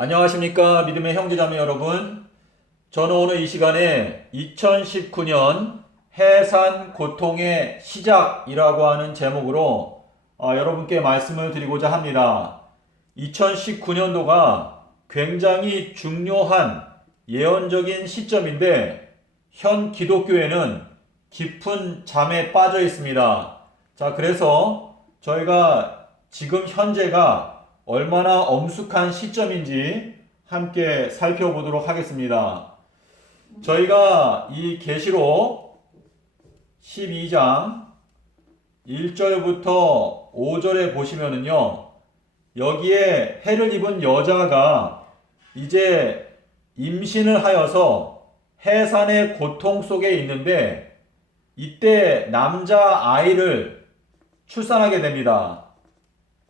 안녕하십니까 믿음의 형제자매 여러분. 저는 오늘 이 시간에 2019년 해산 고통의 시작이라고 하는 제목으로 여러분께 말씀을 드리고자 합니다. 2019년도가 굉장히 중요한 예언적인 시점인데 현 기독교회는 깊은 잠에 빠져 있습니다. 자, 그래서 저희가 지금 현재가 얼마나 엄숙한 시점인지 함께 살펴보도록 하겠습니다. 저희가 이 계시록 12장 1절부터 5절에 보시면은요, 여기에 해를 입은 여자가 이제 임신을 하여서 해산의 고통 속에 있는데 이때 남자 아이를 출산하게 됩니다.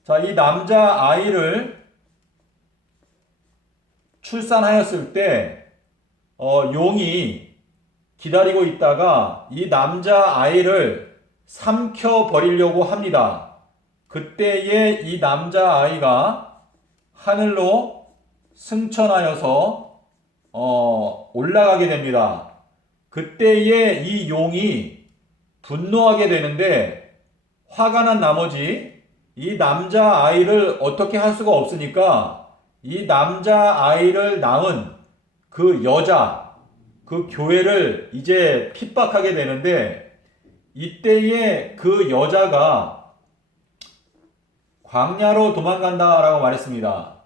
자, 이 남자 아이를 출산하였을 때 용이 기다리고 있다가 이 남자 아이를 삼켜 버리려고 합니다. 그때에 이 남자 아이가 하늘로 승천하여서 올라가게 됩니다. 그때에 이 용이 분노하게 되는데 화가 난 나머지 이 남자 아이를 어떻게 할 수가 없으니까 이 남자 아이를 낳은 그 여자, 그 교회를 이제 핍박하게 되는데 이때에 그 여자가 광야로 도망간다라고 말했습니다.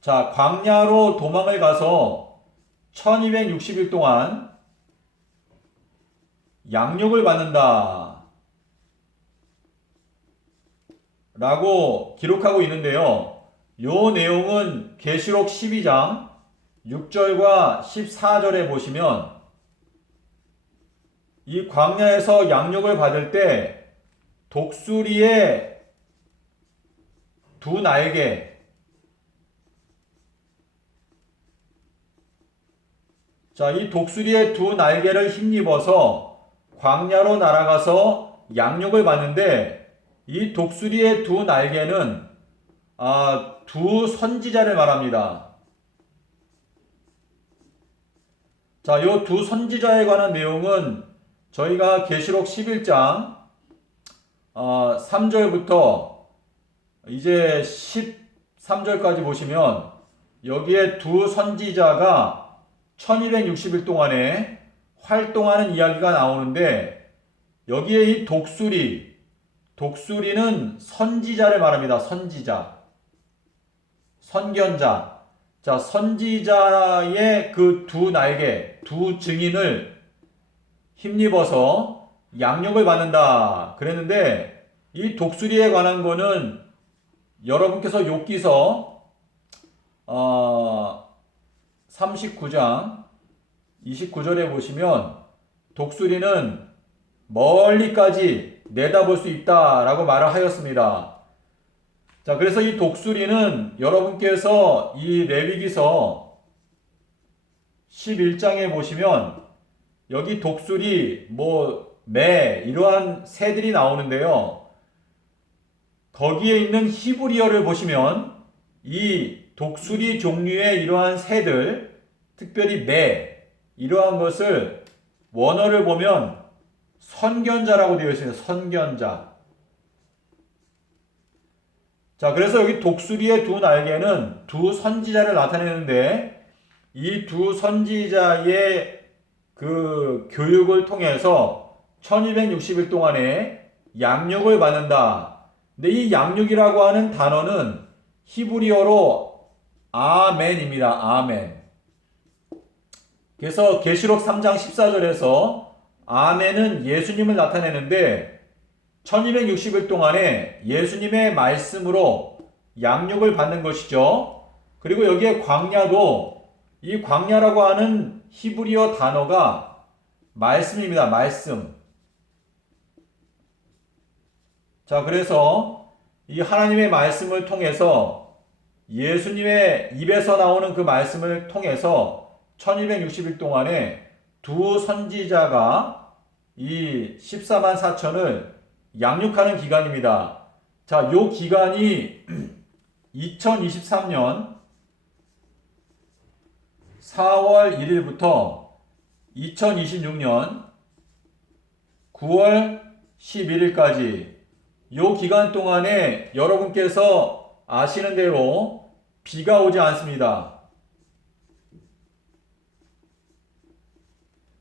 자, 광야로 도망을 가서 1260일 동안 양육을 받는다 라고 기록하고 있는데요. 요 내용은 계시록 12장 6절과 14절에 보시면 이 광야에서 양육을 받을 때 독수리의 두 날개, 자, 이 독수리의 두 날개를 힘입어서 광야로 날아가서 양육을 받는데 이 독수리의 두 날개는 두 선지자를 말합니다. 자, 이 두 선지자에 관한 내용은 저희가 계시록 11장 3절부터 이제 13절까지 보시면 여기에 두 선지자가 1260일 동안에 활동하는 이야기가 나오는데 여기에 이 독수리는 선지자를 말합니다. 선지자, 선견자. 자, 선지자의 그 두 날개, 두 증인을 힘입어서 양육을 받는다 그랬는데 이 독수리에 관한 거는 여러분께서 욥기서 39장 29절에 보시면 독수리는 멀리까지 내다볼 수 있다라고 말을 하였습니다. 자, 그래서 이 독수리는 여러분께서 이 레위기서 11장에 보시면 여기 독수리, 매 이러한 새들이 나오는데요. 거기에 있는 히브리어를 보시면 이 독수리 종류의 이러한 새들, 특별히 매 이러한 것을 원어를 보면 선견자라고 되어 있습니다. 선견자. 자, 그래서 여기 독수리의 두 날개는 두 선지자를 나타내는데 이 두 선지자의 그 교육을 통해서 1260일 동안에 양육을 받는다. 근데 이 양육이라고 하는 단어는 히브리어로 아멘입니다. 아멘. 그래서 계시록 3장 14절에서 아멘은 예수님을 나타내는데 1260일 동안에 예수님의 말씀으로 양육을 받는 것이죠. 그리고 여기에 광야도 이 광야라고 하는 히브리어 단어가 말씀입니다. 말씀. 자, 그래서 이 하나님의 말씀을 통해서 예수님의 입에서 나오는 그 말씀을 통해서 1260일 동안에 두 선지자가 이 14만 4천을 양육하는 기간입니다. 자, 요 기간이 2023년 4월 1일부터 2026년 9월 11일까지 이 기간 동안에 여러분께서 아시는 대로 비가 오지 않습니다.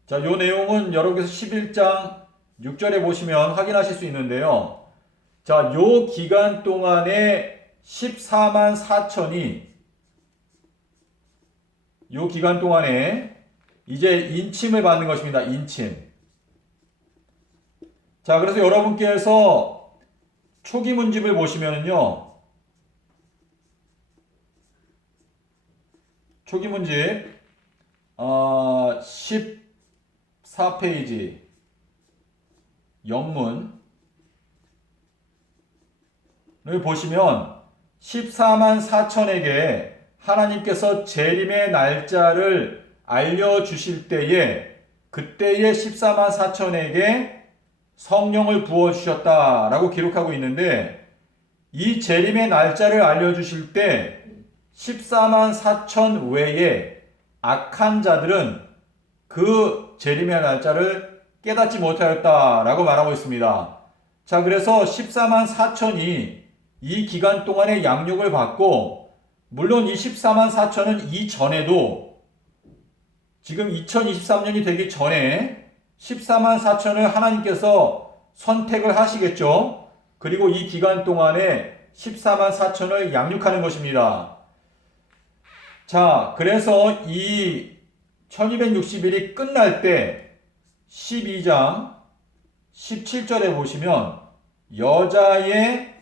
자, 이 내용은 여러분께서 11장 6절에 보시면 확인하실 수 있는데요. 자, 이 기간 동안에 14만 4천이 이 기간 동안에 이제 인침을 받는 것입니다. 인침. 자, 그래서 여러분께서 초기 문집을 보시면은요. 초기 문집 14페이지 영문을 보시면 14만 4천에게 하나님께서 재림의 날짜를 알려주실 때에 그때에 14만 4천에게 성령을 부어주셨다라고 기록하고 있는데 이 재림의 날짜를 알려주실 때 14만 4천 외에 악한 자들은 그 재림의 날짜를 깨닫지 못하였다라고 말하고 있습니다. 자, 그래서 14만 4천이 이 기간 동안에 양육을 받고 물론 이 14만 4천은 이전에도 지금 2023년이 되기 전에 14만 4천을 하나님께서 선택을 하시겠죠. 그리고 이 기간 동안에 14만 4천을 양육하는 것입니다. 자, 그래서 이 1260일이 끝날 때 12장 17절에 보시면 여자의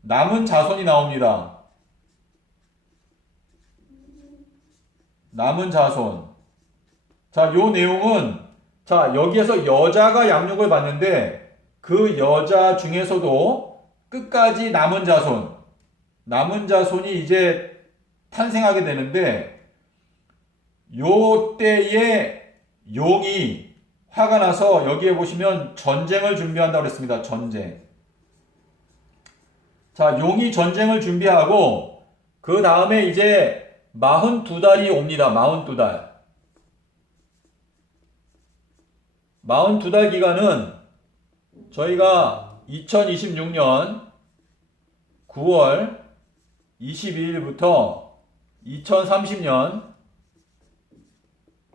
남은 자손이 나옵니다. 남은 자손. 자, 요 내용은 자, 여기에서 여자가 양육을 받는데 그 여자 중에서도 끝까지 남은 자손이 이제 탄생하게 되는데 요 때에 용이 화가 나서 여기에 보시면 전쟁을 준비한다고 그랬습니다. 전쟁. 자, 용이 전쟁을 준비하고 그 다음에 이제 42달이 옵니다. 42달. 42달 기간은 저희가 2026년 9월 22일부터 2030년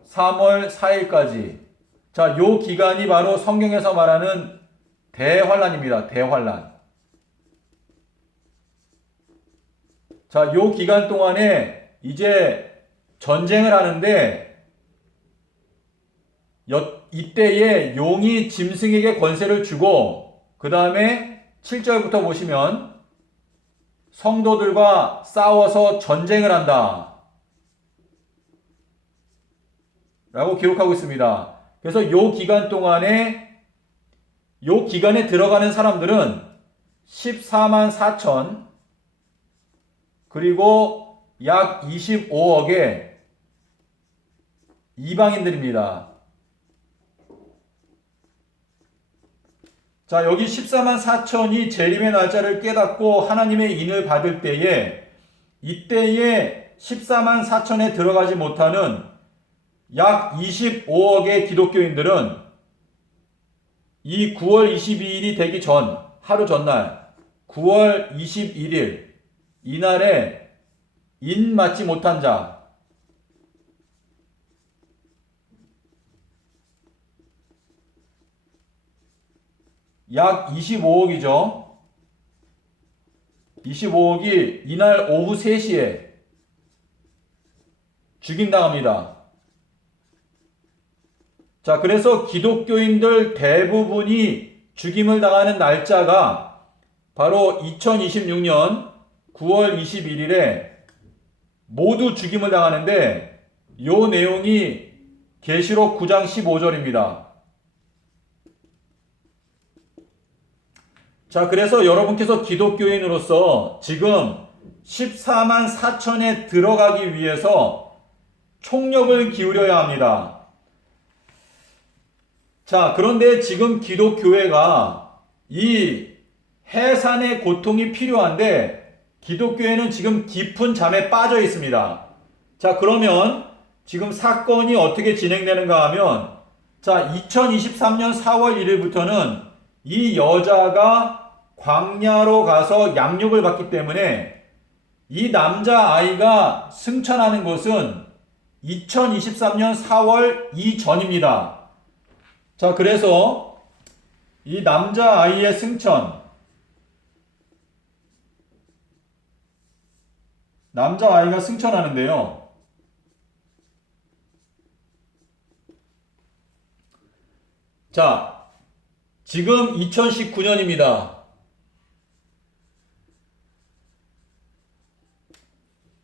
3월 4일까지. 자, 요 기간이 바로 성경에서 말하는 대환란입니다. 대환란. 자, 요 기간 동안에 이제 전쟁을 하는데 이때에 용이 짐승에게 권세를 주고 그 다음에 7절부터 보시면 성도들과 싸워서 전쟁을 한다 라고 기록하고 있습니다. 그래서 요 기간 동안에 요 기간에 들어가는 사람들은 14만 4천 그리고 약 25억의 이방인들입니다. 자, 여기 14만 4천이 재림의 날짜를 깨닫고 하나님의 인을 받을 때에 이때에 14만 4천에 들어가지 못하는 약 25억의 기독교인들은 이 9월 22일이 되기 전 하루 전날 9월 21일 이날에 인 맞지 못한 자 약 25억이죠. 25억이 이날 오후 3시에 죽임당합니다. 자, 그래서 기독교인들 대부분이 죽임을 당하는 날짜가 바로 2026년 9월 21일에 모두 죽임을 당하는데 요 내용이 계시록 9장 15절입니다. 자, 그래서 여러분께서 기독교인으로서 지금 14만 4천에 들어가기 위해서 총력을 기울여야 합니다. 자, 그런데 지금 기독교회가 이 해산의 고통이 필요한데 기독교회는 지금 깊은 잠에 빠져 있습니다. 자, 그러면 지금 사건이 어떻게 진행되는가 하면, 자, 2023년 4월 1일부터는 이 여자가 광야로 가서 양육을 받기 때문에 이 남자 아이가 승천하는 것은 2023년 4월 이전입니다. 자, 그래서 이 남자 아이의 승천, 남자 아이가 승천하는데요. 자, 지금 2019년입니다.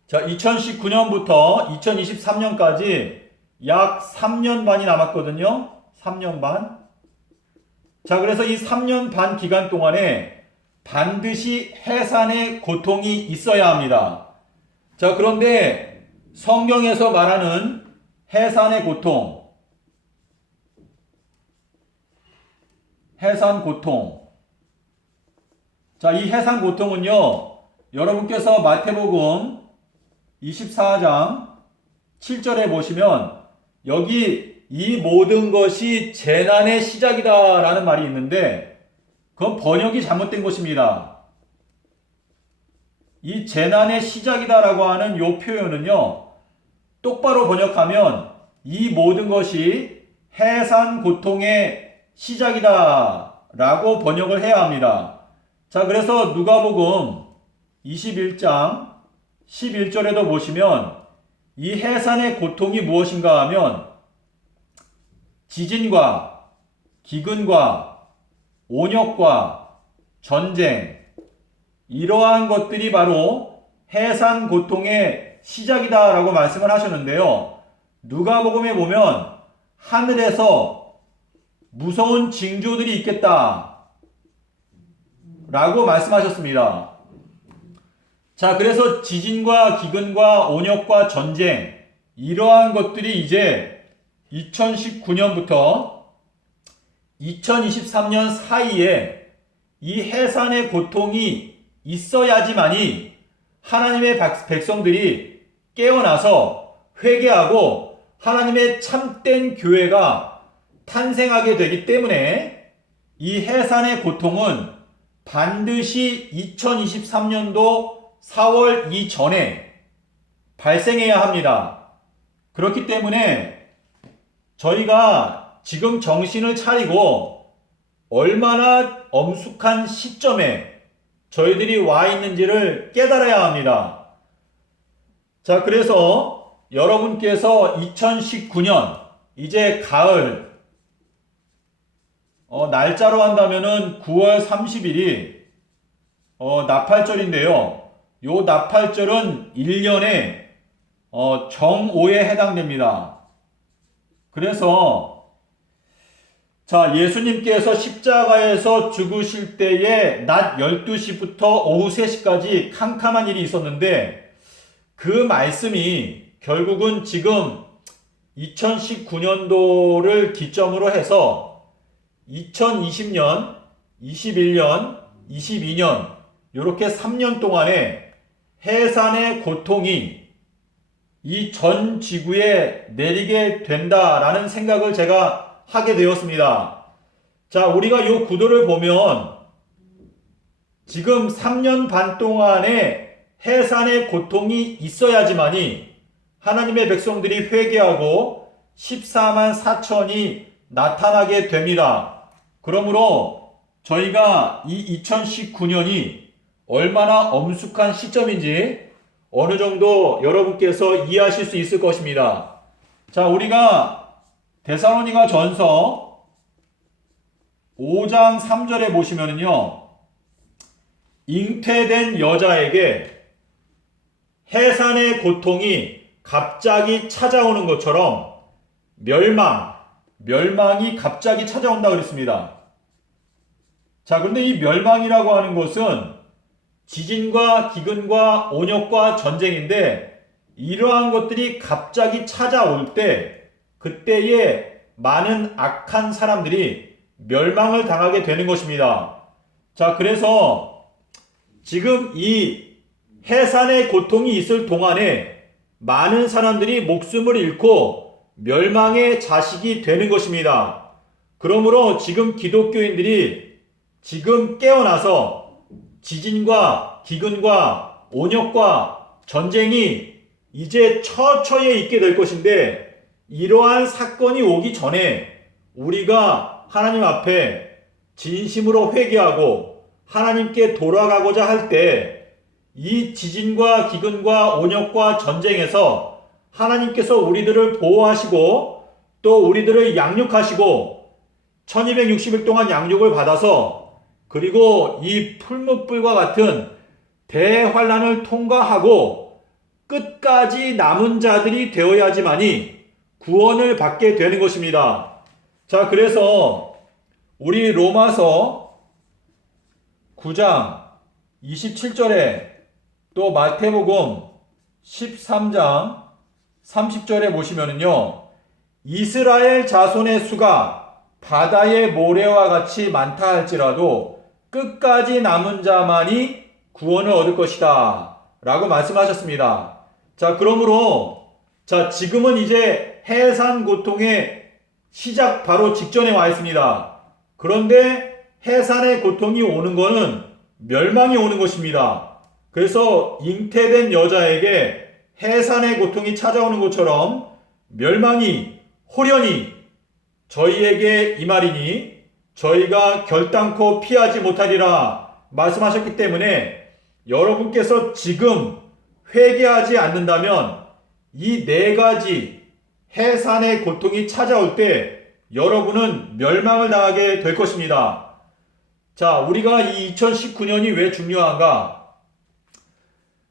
자, 2019년부터 2023년까지 약 3년 반이 남았거든요. 3년 반. 자, 그래서 이 3년 반 기간 동안에 반드시 해산의 고통이 있어야 합니다. 자, 그런데 성경에서 말하는 해산의 고통, 해산 고통. 자, 이 해산 고통은요, 여러분께서 마태복음 24장 7절에 보시면 여기 이 모든 것이 재난의 시작이다 라는 말이 있는데 그건 번역이 잘못된 것입니다. 이 재난의 시작이다 라고 하는 이 표현은요, 똑바로 번역하면 이 모든 것이 해산 고통의 시작이다 라고 번역을 해야 합니다. 자, 그래서 누가복음 21장 11절에도 보시면 이 해산의 고통이 무엇인가 하면 지진과 기근과 온역과 전쟁, 이러한 것들이 바로 해산 고통의 시작이다 라고 말씀을 하셨는데요. 누가복음에 보면 하늘에서 무서운 징조들이 있겠다 라고 말씀하셨습니다. 자, 그래서 지진과 기근과 온역과 전쟁, 이러한 것들이 이제 2019년부터 2023년 사이에 이 해산의 고통이 있어야지만이 하나님의 백성들이 깨어나서 회개하고 하나님의 참된 교회가 탄생하게 되기 때문에 이 해산의 고통은 반드시 2023년도 4월 이전에 발생해야 합니다. 그렇기 때문에 저희가 지금 정신을 차리고 얼마나 엄숙한 시점에 저희들이 와 있는지를 깨달아야 합니다. 자, 그래서 여러분께서 2019년 이제 가을 날짜로 한다면은 9월 30일이 나팔절인데요. 요 나팔절은 1년에 정오에 해당됩니다. 그래서 자, 예수님께서 십자가에서 죽으실 때에 낮 12시부터 오후 3시까지 캄캄한 일이 있었는데 그 말씀이 결국은 지금 2019년도를 기점으로 해서 2020년, 21년, 22년 이렇게 3년 동안에 해산의 고통이 이 전 지구에 내리게 된다라는 생각을 제가 하게 되었습니다. 자, 우리가 이 구도를 보면 지금 3년 반 동안에 해산의 고통이 있어야지만이 하나님의 백성들이 회개하고 14만 4천이 나타나게 됩니다. 그러므로 저희가 이 2019년이 얼마나 엄숙한 시점인지 어느 정도 여러분께서 이해하실 수 있을 것입니다. 자, 우리가 데살로니가 전서 5장 3절에 보시면은요, 잉태된 여자에게 해산의 고통이 갑자기 찾아오는 것처럼 멸망이 갑자기 찾아온다 그랬습니다. 자, 그런데 이 멸망이라고 하는 것은 지진과 기근과 온역과 전쟁인데 이러한 것들이 갑자기 찾아올 때 그때에 많은 악한 사람들이 멸망을 당하게 되는 것입니다. 자, 그래서 지금 이 해산의 고통이 있을 동안에 많은 사람들이 목숨을 잃고 멸망의 자식이 되는 것입니다. 그러므로 지금 기독교인들이 지금 깨어나서 지진과 기근과 온역과 전쟁이 이제 처처에 있게 될 것인데, 이러한 사건이 오기 전에 우리가 하나님 앞에 진심으로 회개하고 하나님께 돌아가고자 할 때, 이 지진과 기근과 온역과 전쟁에서 하나님께서 우리들을 보호하시고 또 우리들을 양육하시고 1260일 동안 양육을 받아서, 그리고 이 풀무불과 같은 대환란을 통과하고 끝까지 남은 자들이 되어야지만이 구원을 받게 되는 것입니다. 자, 그래서 우리 로마서 9장 27절에 또 마태복음 13장 30절에 보시면은요, 이스라엘 자손의 수가 바다의 모래와 같이 많다 할지라도 끝까지 남은 자만이 구원을 얻을 것이다 라고 말씀하셨습니다. 자, 그러므로 지금은 이제 해산 고통의 시작 바로 직전에 와 있습니다. 그런데 해산의 고통이 오는 것은 멸망이 오는 것입니다. 그래서 잉태된 여자에게 해산의 고통이 찾아오는 것처럼 멸망이 호련히 저희에게 임하리니 저희가 결단코 피하지 못하리라 말씀하셨기 때문에, 여러분께서 지금 회개하지 않는다면 이 네 가지 해산의 고통이 찾아올 때 여러분은 멸망을 당하게 될 것입니다. 자, 우리가 이 2019년이 왜 중요한가?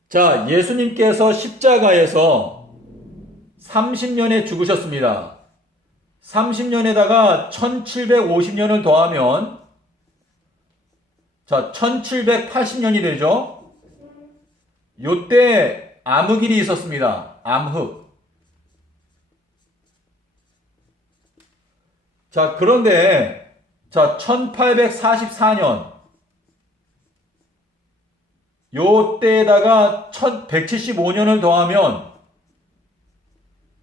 자, 예수님께서 십자가에서 30년에 죽으셨습니다. 30년에다가 1750년을 더하면 1780년이 되죠. 요때 암흑일이 있었습니다. 암흑. 자, 그런데 1844년 요때에다가 1175년을 더하면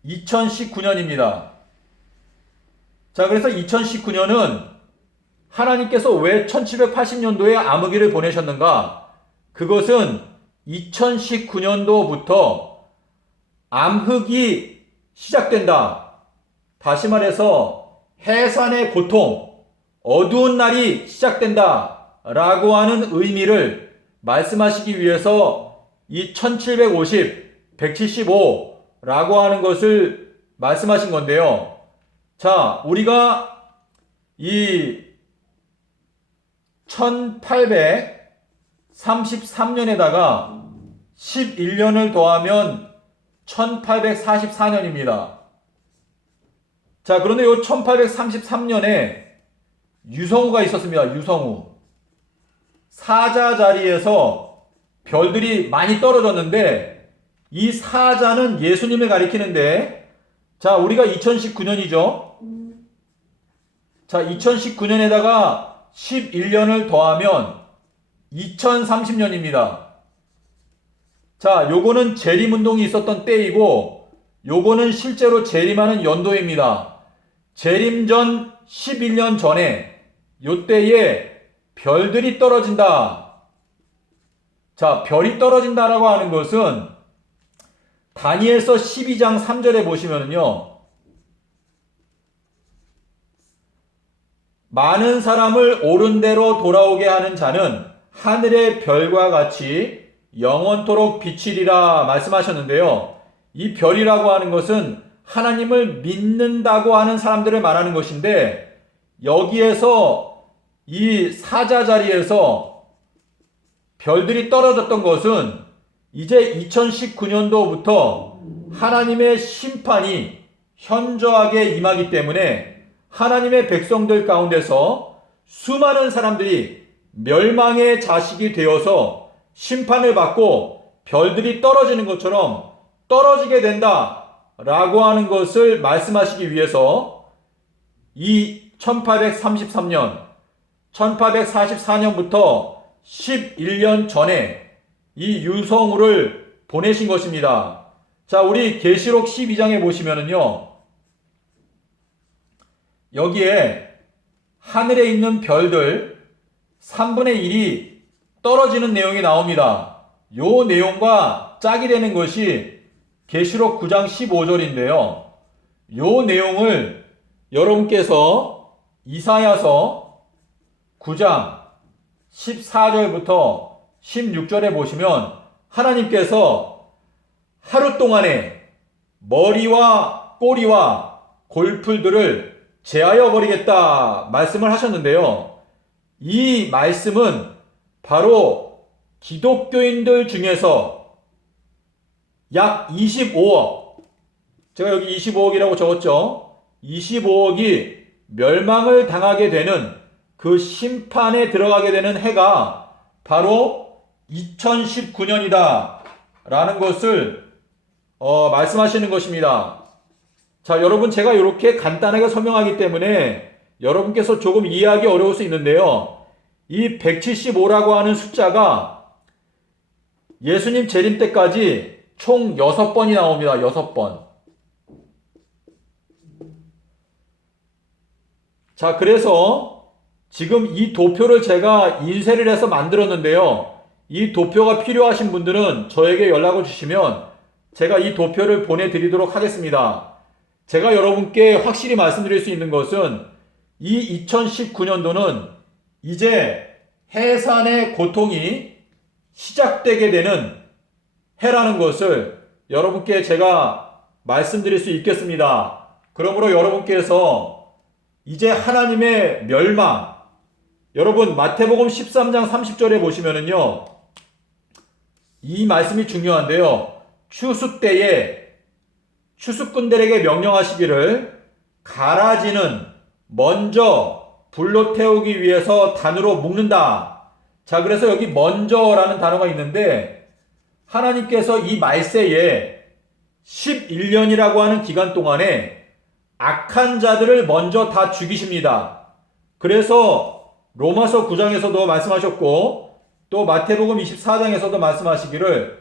2019년입니다. 자, 그래서 2019년은 하나님께서 왜 1780년도에 암흑일을 보내셨는가? 그것은 2019년도부터 암흑이 시작된다. 다시 말해서 해산의 고통, 어두운 날이 시작된다 라고 하는 의미를 말씀하시기 위해서 이 1750, 175라고 하는 것을 말씀하신 건데요. 자, 우리가 이 1833년에다가 11년을 더하면 1844년입니다. 자, 그런데 이 1833년에 유성우가 있었습니다. 유성우. 사자 자리에서 별들이 많이 떨어졌는데, 이 사자는 예수님을 가리키는데, 자, 우리가 2019년이죠. 자, 2019년에다가 11년을 더하면 2030년입니다. 자, 요거는 재림운동이 있었던 때이고, 요거는 실제로 재림하는 연도입니다. 재림 전 11년 전에 요때에 별들이 떨어진다. 자, 별이 떨어진다라고 하는 것은 다니엘서 12장 3절에 보시면은요, 많은 사람을 옳은 대로 돌아오게 하는 자는 하늘의 별과 같이 영원토록 비치리라 말씀하셨는데요. 이 별이라고 하는 것은 하나님을 믿는다고 하는 사람들을 말하는 것인데, 여기에서 이 사자 자리에서 별들이 떨어졌던 것은 이제 2019년도부터 하나님의 심판이 현저하게 임하기 때문에 하나님의 백성들 가운데서 수많은 사람들이 멸망의 자식이 되어서 심판을 받고 별들이 떨어지는 것처럼 떨어지게 된다라고 하는 것을 말씀하시기 위해서 이 1833년, 1844년부터 11년 전에 이 유성우를 보내신 것입니다. 자, 우리 계시록 12장에 보시면은요. 여기에 하늘에 있는 별들 3분의 1이 떨어지는 내용이 나옵니다. 요 내용과 짝이 되는 것이 계시록 9장 15절인데요. 요 내용을 여러분께서 이사야서 9장 14절부터 16절에 보시면 하나님께서 하루 동안에 머리와 꼬리와 골풀들을 제하여 버리겠다 말씀을 하셨는데요. 이 말씀은 바로 기독교인들 중에서 약 25억, 제가 여기 25억이라고 적었죠. 25억이 멸망을 당하게 되는 그 심판에 들어가게 되는 해가 바로 2019년이다 라는 것을 말씀하시는 것입니다. 자, 여러분, 제가 이렇게 간단하게 설명하기 때문에 여러분께서 조금 이해하기 어려울 수 있는데요. 이 175라고 하는 숫자가 예수님 재림 때까지 총 6번이 나옵니다. 6번. 자, 그래서 지금 이 도표를 제가 인쇄를 해서 만들었는데요. 이 도표가 필요하신 분들은 저에게 연락을 주시면 제가 이 도표를 보내드리도록 하겠습니다. 제가 여러분께 확실히 말씀드릴 수 있는 것은 이 2019년도는 이제 해산의 고통이 시작되게 되는 해라는 것을 여러분께 제가 말씀드릴 수 있겠습니다. 그러므로 여러분께서 이제 하나님의 멸망, 여러분 마태복음 13장 30절에 보시면은요, 이 말씀이 중요한데요. 추수 때에 추수꾼들에게 명령하시기를 가라지는 먼저 불로 태우기 위해서 단으로 묶는다. 자, 그래서 여기 먼저라는 단어가 있는데 하나님께서 이 말세에 11년이라고 하는 기간 동안에 악한 자들을 먼저 다 죽이십니다. 그래서 로마서 9장에서도 말씀하셨고 또 마태복음 24장에서도 말씀하시기를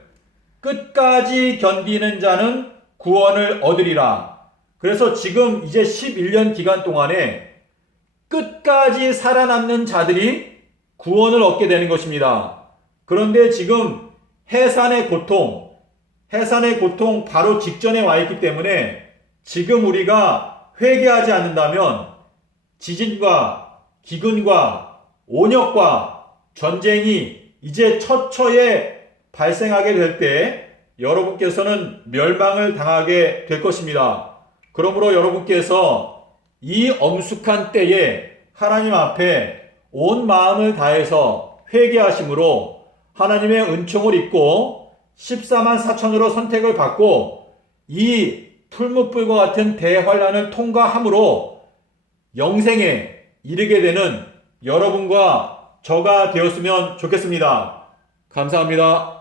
끝까지 견디는 자는 구원을 얻으리라. 그래서 지금 이제 11년 기간 동안에 끝까지 살아남는 자들이 구원을 얻게 되는 것입니다. 그런데 지금 해산의 고통 바로 직전에 와 있기 때문에 지금 우리가 회개하지 않는다면 지진과 기근과 온역과 전쟁이 이제 처처에 발생하게 될 때 여러분께서는 멸망을 당하게 될 것입니다. 그러므로 여러분께서 이 엄숙한 때에 하나님 앞에 온 마음을 다해서 회개하심으로 하나님의 은총을 입고 14만 4천으로 선택을 받고 이 풀무불과 같은 대환란을 통과함으로 영생에 이르게 되는 여러분과 저가 되었으면 좋겠습니다. 감사합니다.